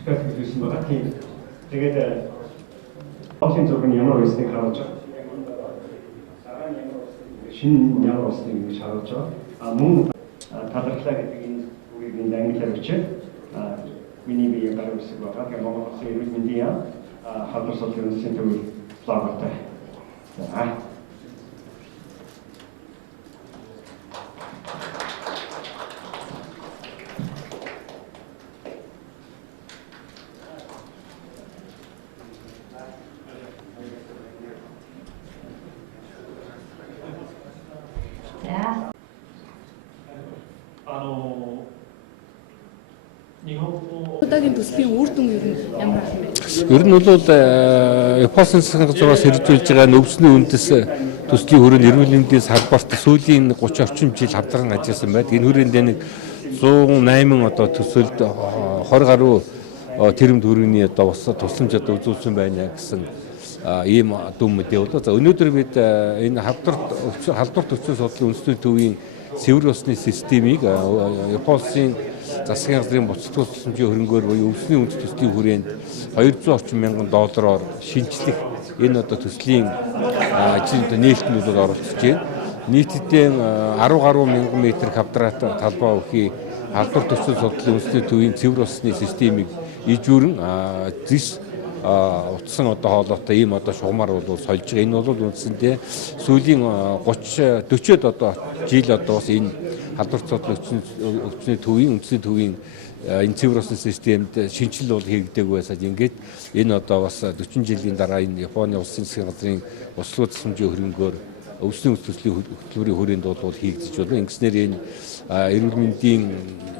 축하해 주신 것 같아요. 되게 정신적으로 영어로 있으니까 그렇죠. 신 영어로 쓰는 게 잘했죠. 뭔가 다들 되긴 우리 굉장히 잘했죠. 미니비 역할을 쓰고 아까 먹어서 이루어진 뒤야 하도 소리를 쓰고 플라버트. Удаагийн төслийн үр дүн ер нь ямар байна вэ? Ер нь бол Японы санхүүжилтээс хэрэгжүүлж байгаа нөвцний үндэс төслийн хүрээнд эрүүл мэндийн салбарт сүүлийн 30 орчим жил хамтран ажилласан байдаг. Энэ хүрээнд нэг 108 одоо төсөлд 20 гаруй тэрэм төрөний одоо бас тусламж одоо үзүүлсэн байна гэсэн ийм дүн мэдээ болоо. За өнөөдөр бид энэ халдварт өвчин судлалын үндэсний төвийн цэвэр усны системийг Японы засгийн газрын буцалтгал тусламжийн хөрөнгөөр буюу өвсний үндэс төслийн хүрээнд 200 орчим мянган доллараар шинжлэх энэ одоо төслийн ажилд нээлттэнд бол оролцож байна. Нийтдээ 10 гаруй мянган метр квадрат талбай өгөхий халдварт өвчин судлалын үндэсний төвийн цэвэр усны системийг ижүүрэн зис утсан одоо хоолойтой ийм одоо шугамар бол сольж байгаа. Энэ бол үндсэндээ сүүлийн 40-од одоо жил одоо бас энэ халдварт судлалын өвчний төвийн үндэсний төвийн энэ цэвэр усны системд шинжилэл бол хийгдээгүй байсаад ингээд энэ одоо бас 40 жилийн дараа энэ Японы улсын засгийн газрын услуг тусламжийн хөрөнгөөр өвсний үндэс төслийн хөтөлбөрийн хүрээнд бол хийгдэж байна. Ингэснээр энэ эрүүл мэндийн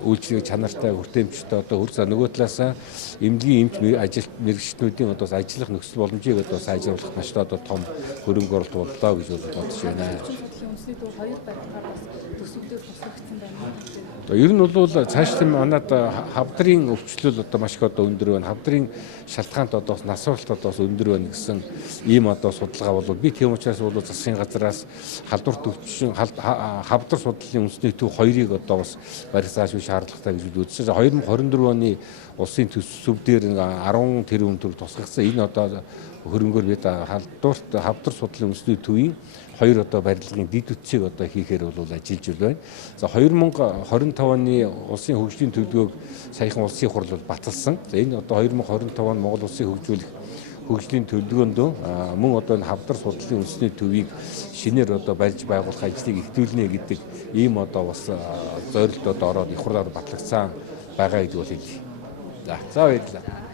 үйлчлэг чанартай хүртээмжтэй одоо хөр за нөгөө талаасаа эмнэлгийн эмч ажилт мэргэжчнүүдийн одоо ажиллах нөхцөл боломжийг одоо сайжруулах маш одоо том хөрөнгө оруулалт боллоо гэж бодож байна. Үндэсний төв хоёр барилгаар бас төсөвлөөр туслагдсан байна. Ер нь бол цааш манад хавдрын өвчлөл одоо маш их одоо өндөр байна. Хавдрын шалтгаанд одоо нас уралт одоо өндөр байна гэсэн ийм одоо судалгаа бол би тийм учраас бол засгийн газраас халдварт өвчин хавдар судлалын үндэсний төв хоёрыг одоо бас барих заашгүй шаардлагатай гэж үзсэн. 2024 оны улсын төсөв дээр 10 тэрбум төгрөг тусгагдсан. Энэ одоо хөрөнгөөр бид хавдар судлалын үндэсний төвийн хоёр одоо барилгын дэд үтсийг одоо хийхээр бол ажиллаж байна. За 2025 оны улсын хөгжлийн төлөвлөгөөг саяхан улсын хурл бол баталсан. За энэ одоо 2025 он Монгол улсын хөгжлийн төлөвлөгөөнд мөн одоо энэ хавдар судлалын үндэсний төвийг шинээр одоо барьж байгуулах ажлыг эхлүүлнэ гэдэг ийм одоо бас зорилт одоо ороод их хурлаар батлагдсан байгаа гэж бол хэлье. За баярлалаа.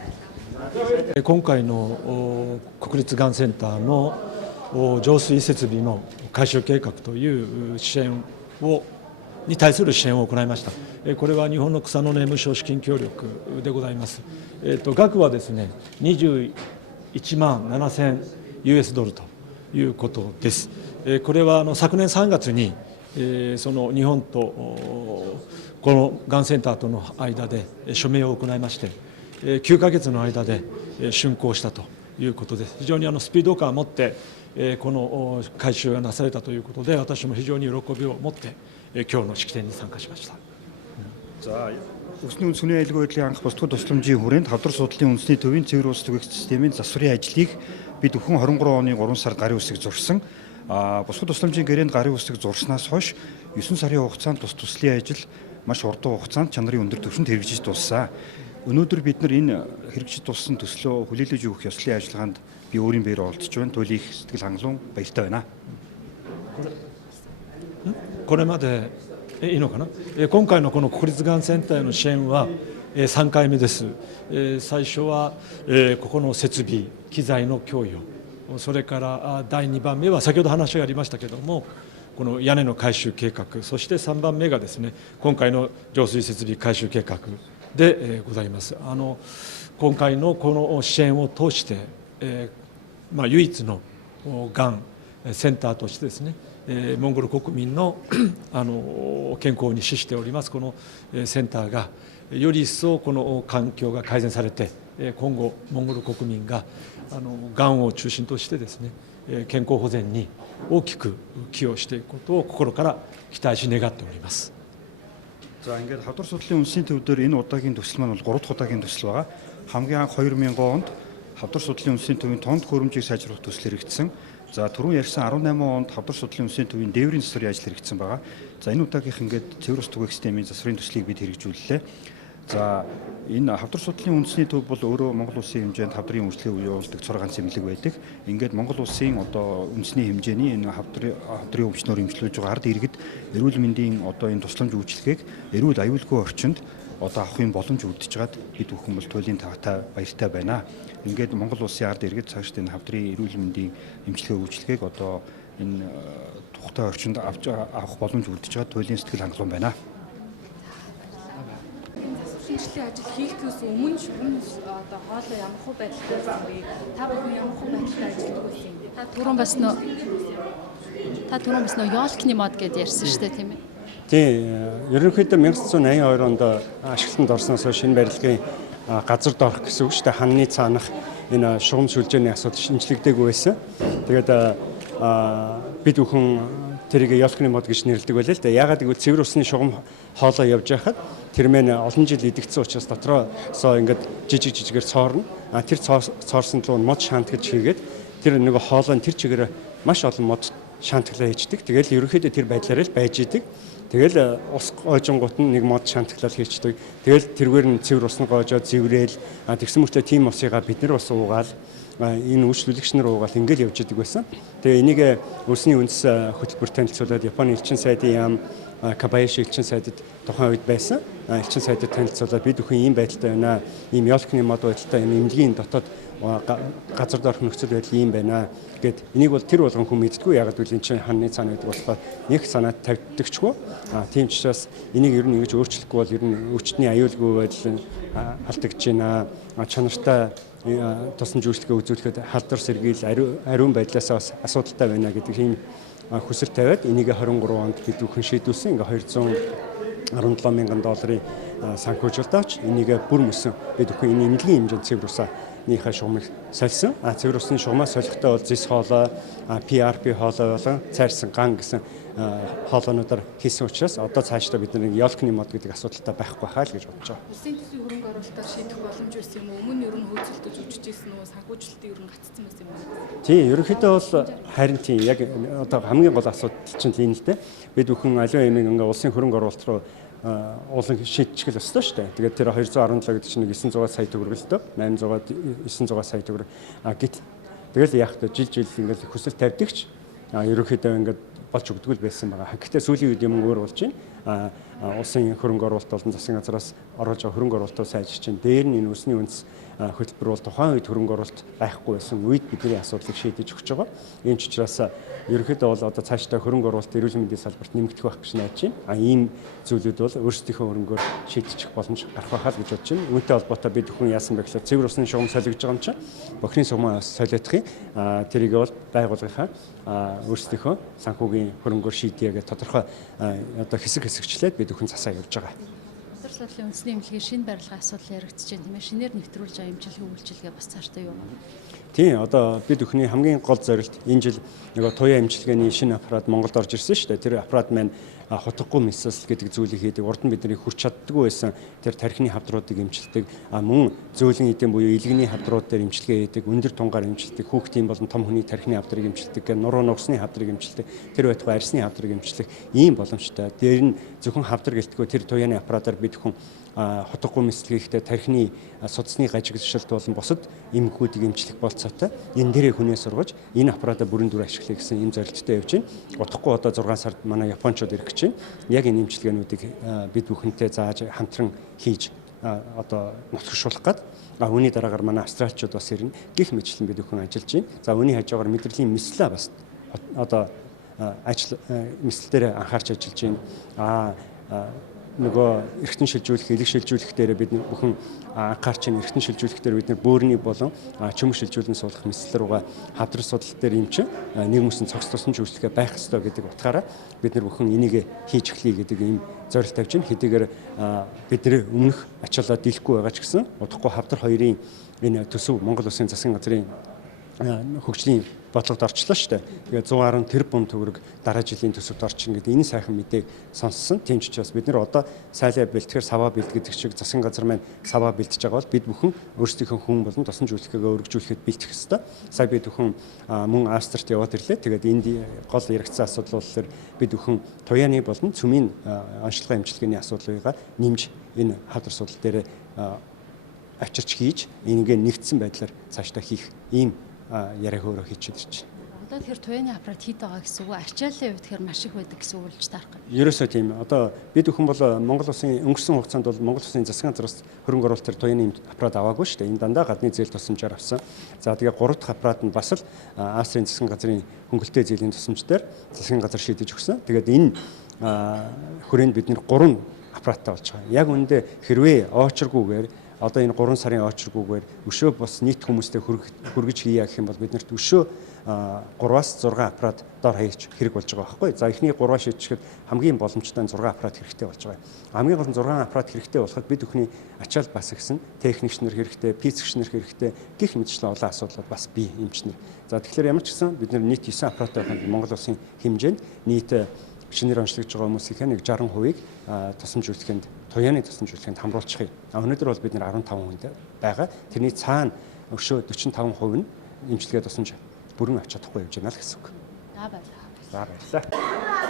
今回の国立がんセンターの浄水設備の改修計画という支援に対する支援を行いました。これは日本の草の根無償資金協力でございます。額はですね、21万7000 US ドルということです。これは昨年3月にその日本とこのがんセンターとの間で署名を行いまして、9ヶ月の間で竣工したということです。非常にスピード感を持ってこの改修がなされたということで、私も非常に喜びを持って今日の式典に参加しました。За Өвсний үндэсний айлгой байдлын анх босдгол тусламжийн хүрээнд хавдар судлалын үндэсний төвийн цэвэр ус түгээх системийн засварын ажлыг бид өхөн 23 оны 3 сард гарын үсэг зурсан. Босдгол тусламжийн гэрээнд гарын үсэг зурснаас хойш 9 сарын хугацаанд туслалын ажил маш урт хугацаанд чанарын өндөр түвшинд хэрэгжиж дуссан. Өнөөдөр бид нар энэ хэрэгжиж дуссан төслөө хүлээлгэж өгөх ёслолын ажиллагаанд би өөрийн биеэр оролцож байна. Туйлын их сэтгэл хангалуун баяртай байна. これまでいいのかな。今回のこの国立がんセンターへの支援は3回目です。最初はここの設備機材の供与、それから第2番目は先ほど話がありましたけれども、この屋根の改修計画、そして3番目がですね、今回の浄水設備改修計画でございます。今回のこの支援を通して、唯一のがんセンターとしてですね、モンゴル国民の健康に資しておりますこのセンターがより一層この環境が改善されて、今後モンゴル国民ががんを中心としてですね、健康保全に大きく寄与していくことを心から期待し願っております。За ингээд хавдар судлалын үндэсний төв дээр энэ удаагийн төсөл маань бол 3 дахь удаагийн төсөл байгаа. Хамгийн анх 2000 онд хавдар судлалын үндэсний төвийн тонд хөрөмжийг сайжруулах төсөл хэрэгжсэн. За түрүүн ярьсан 18 онд хавдар судлалын үндэсний төвийн дээврийн засварын ажил хэрэгжсэн байгаа. За энэ удаагийнх ингээд цэвэр ус түгээх системийн засварын төслийг бид хэрэгжүүллээ. За энэ хавдар судлалын үндэсний төв бол өөрөө Монгол улсын хэмжээнд хавдрын үйлчлэгээ явуулдаг цор ганц эмнэлэг байдаг. Ингээд Монгол улсын одоо үндэсний хэмжээний энэ хавдрын өвчнөр эмчилүүлж байгаа ард иргэд эрүүл мэндийн одоо энэ тусламж үйлчлэгийг эрүүл аюулгүй орчинд одоо авахын боломж үлдчихэж бид бүхэн бол туйлын тавтай баяртай байна. Ингээд Монгол улсын ард иргэд цаашдаа энэ хавдрын эрүүл мэндийн эмчилгээ үйлчлэгийг одоо энэ тухтай орчинд авах боломж үлдчихэж туйлын сэтгэл хангалуун байна. Шинжлэлийн ажил хийхээс өмнө одоо хоолой ямар хөө байдалтай байсан бэ? Та бүхэн ямар хөө байдалтай ажилладаг байсан юм бэ? Та түрүүн бас нөө ёолкны мод гэдээ ярьсан шүү дээ, тийм ээ? Тийм, ерөнхийдөө 1982 онд ашиглалтанд орсноос хойш шинэ барилгын газар доорх гэсэн үг шүү дээ. Ханны цаанах энэ шугам сүлжээний асуудал шинжлэгдээгүй байсан. Тэгээд бид бүхэн тэрийг ёолкны мод гэж нэрлэдэг байлаа л да. Яагаад гэвэл цэвэр усны шугам хоолой явж байхад тэр мэн олон жил идэгдсэн учраас дотроосоо ингээд жижигээр цоорно. Тэр цоорсон руу мод шаантгаж хийгээд тэр нэг хоолойн тэр чигээр маш олон мод шаантглаа хийждэг. Тэгэл ерөнхийдөө тэр байдлаар л байж идэг. Тэгэл ус гоожингууд нь нэг мод шаантглал хийждэг. Тэгэл тэргээр нь цэвэр усны гоожоо зэврээл тэгсэн мөртлөө тийм усыгаа бид нар бас уугаал энэ үйлчлүүлэгч нар уугаал ингээл явж идэг байсан. Тэгээ энийг улсны үндэс хөтөлбөр танилцуулаад Японы элчин сайдын яам Кабаяши элчин сайдад тухайн үед байсан. Элчин сайдад танилцуулаад бид бүхэн ийм байдалтай байна. Ийм ёолкны мод байдалтай юм эмнэлгийн дотоод газар доорх нөхцөл байдал ийм байна гэд энийг бол тэр болгон хүн мэддэггүй. Ягаад гэвэл энэ чинь ханны цаана гэдэг болохоор нэг санаад тавьдагчгүй. Тийм ч учраас энийг ер нь ингэж өөрчлөхгүй бол ер нь өвчтний аюулгүй байдал алдагдж байна. Чанартай тусламж үйлчлэгээ үзүүлэхэд халдвар сэргийл ариун байдлаас бас асуудалтай байна гэдэг ийм хүсэл тавиад энийг 23 онд бид бүхэн шийдүүлсэн. Ингээ $217 мянган санхүүжилт авч энийг бүр мөсөн бид бүхэн энэ эмнэлгийн хэмжээнд цэвэр усныхаа шугамыг сольсон. Цэвэр усны шугамаа солихдоо бол зис хоолой, PRP хоолой болон цайрсан ган гэсэн хоолойнуудаар хийсэн учраас одоо цаашдаа бид нэг ёолкны мод гэдэг асуудалтай байхгүй хаа л гэж бодож байгаа. Улсын төсвийн хөрөнгө оруулалтаар шийдэх боломж байсан юм уу? Өмнө нь ер нь хөөцөлдөж үжижсэн үү? Санхүүжилтийн ер нь гаццсан байсан юм уу? Тийм, ерөнхийдөө бол харин тийм яг одоо хамгийн гол асуудал чинь энэ л дээ. Бид бүхэн аливаа юм ингээ улсын хөрөнгө оруулалт руу уулын шийдчих л өстой шүү дээ. Тэгээд тэр 217 гэдэг чинь 900 сая төгрөг л дөө 900 сая төгрөг. Гэт тэгэл яах вэ? Жил ингээл хүсэл тавьдагч ерөнхийдөө ингээд болж өгдөгөл байсан байгаа. Гэхдээ сүүлийн үед юм өөр болж байна. Улсын хөрөнгө оруулалт болон засгийн газраас оруулж байгаа хөрөнгө оруулалтыг сайжирч чинь дээр нь энэ үндэсний үндэс хөтөлбөр бол тухайн үед хөрөнгө оруулалт байхгүй байсан үед бидний асуудлыг шийдэж өгч байгаа. Энэ ч учраас ерөнхийдөө бол одоо цаашдаа хөрөнгө оруулалт эрүүл мэндийн салбарт нэмэгдэх байх гэж найдаж байна. Ийм зүйлүүд бол өөрсдийнхөө хөрөнгөөр шийдчих боломж гарах байхаа л гэж бодож байна. Үүнтэй холбоотой бид бүхэн яасан бэ гэхээр цэвэр усны шугам солигдож байгаа юм чинь бохирын сумаа солиодохын тэрийг бол байгууллагынхаа өөрсдийнхөө санхүүгийн хөрөнгөөр шийдье гэж тодорхой одоо хэсэгчлээд бид бүхэн засаа явж байгаа. Хавдар судлалын үндэсний эмнэлгийн шинэ барилгын асуудал яригдж байна тийм ээ. Шинээр нэвтрүүлж байгаа эмчилгээ үйлчилгээ бас цаашдаа юу байна? Тийм, одоо бид бүхний хамгийн гол зорилт энэ жил нөгөө туяа эмчилгээний шинэ аппарат Монголд орж ирсэн шүү дээ. Тэр аппарат маань хутгагүй мэсэл гэдэг зүйлийг хийдэг. Урд нь бидний хүрч чаддаггүй байсан тэр тархины хавдруудыг эмчилдэг. Мөн зөөлөн эдийн буюу илгэний хавдрууд дээр эмчилгээ хийдэг. Өндөр тунгаар эмчилдэг. Хүүхдийн болон том хүний тархины хавдрыг эмчилдэг. Нуруу нугсны хавдрыг эмчилдэг. Тэр байтугай арьсны хавдрыг эмчилдэг. Ийм боломжтой. Дээр нь зөвхөн хавдар гэлтгөө тэр туяаны аппаратаар бид бүхэн хутгагүй мэсэл хийхдээ тархины судасны гажигдшилт болон бусад эмгэгүүдийг эмчлэх болцоотой энэ дээрээ хүнээ сургаж энэ аппаратаа бүрэн дүр ашиглая гэсэн ийм зорилттой явж байна. Утгагүй одоо 6 сард манай японочдод ирэх гэж байна. Яг энэ эмчилгээнүүдийг бид бүхэнтэй зааж хамтран хийж одоо нутагшуулах гээд үүний дараагаар манай австралчууд бас ирнэ. Гэх мэтлэн бид бүхэн ажиллаж байна. За үүний хажуугаар мэдрэлийн мэслээ бас одоо ажил мэсэл дээр анхаарч ажиллаж байна. Нөгөө эргэтэн шилжүүлэх, элэг шилжүүлэх дээр бид бүхэн анхаарч байна. Эргэтэн шилжүүлэх дээр бид бөөрийн болон чөмөр шилжүүлэн суулгах мэслэл рүүгээ хавдар судлал дээр юм чинь нийгмийн цогц тусламж үйлчлэгээ байх ёстой гэдэг утгаараа бид нар бүхэн энийг хийж эхлэе гэдэг ийм зорилт тавьж байна. Хэдийгээр бидний өмнөх ачаалал дийлэхгүй байгаа ч гэсэн удахгүй хавдар хоёрын энэ төсөв Монгол Улсын засгийн газрын хөгжлийн бодлогод орчлоо шүү дээ. Тэгээд 110 тэрбум төгрөг дараа жилийн төсөвт орчин гэдэг энэ сайхан мэдээг сонссон. Тийм ч учраас бид нэр одоо сайлаа бэлтгэхээр саваа бэлтгэдэг шиг засгийн газар маань саваа бэлтэж байгаа бол бид бүхэн өөрсдийнхөө хүн болон тосон жүжигчгээ өргөжүүлэхэд бэлтгэх ёстой. Сая бид бүхэн мөн Австрид яваад ирлээ. Тэгээд энд гол яригдсан асуудал болохоор бид бүхэн туяаны болон цөмийн онцлогын эмчилгээний асуудлыг нэмж энэ хавдар судал дээр авчирч хийж энийгээ нэгдсэн байдлаар цаашдаа хийх ийм яриа хөөрөө хийчихэд ирж байна. Одоо тэгэхээр туяаны аппарат хэд байгаа гэсэн үг? Ачааллын хувьд тэгэхээр маш их байдаг гэсэн үг л таарах. Ерөөсөө тийм. Одоо бид бүхэн бол Монгол улсын өнгөрсөн хугацаанд бол Монгол улсын засгийн газраас хөрөнгө оруулалтаар туяаны аппарат аваагүй шүү дээ. Энэ дандаа гадны зээл тусламжаар авсан. За тэгээ 3 дахь аппарат нь бас л Австрийн засгийн газрын хөнгөлтэй зээлийн тусламжаар засгийн газар шийдэж өгсөн. Тэгээд энэ хүрээнд бид нэр 3 аппараттай болж байгаа. Яг үүндээ хэрвээ очиргүйгээр одоо энэ 3 сарын очиргүйгээр өшөө бас нийт хүмүүстэй хүргэж хийя гэх юм бол биднэрт өшөө 3-аас 6 аппарат дор хаяж хэрэг болж байгаа байхгүй. За эхний 3-аа шийдчихэд хамгийн боломжтой 6 аппарат хэрэгтэй болж байгаа. Хамгийн гол нь 6 аппарат хэрэгтэй болоход бид бүхний ачаал бас гисэн техникчнэр хэрэгтэй, физикчнэр хэрэгтэй гэх мэтчлэн олон асуудлууд бас бий эмчнэр. За тэгэхээр ямар ч гэсэн бид нийт 9 аппараттай байхад Монгол улсын хэмжээнд нийт шинээр онцлогдож байгаа хүмүүсийн нэг 60%-ийг тусламжуулахынд туяаны тусламжуулахынд хамруулчихъя. Өнөөдөр бол бид нэр 15 хүнд байгаа. Тэрний цаана өшөө 45% нь эмчилгээ тусламж бүрэн авч чадахгүй явж байна л гэсэн үг. За баярлалаа. За баярлалаа.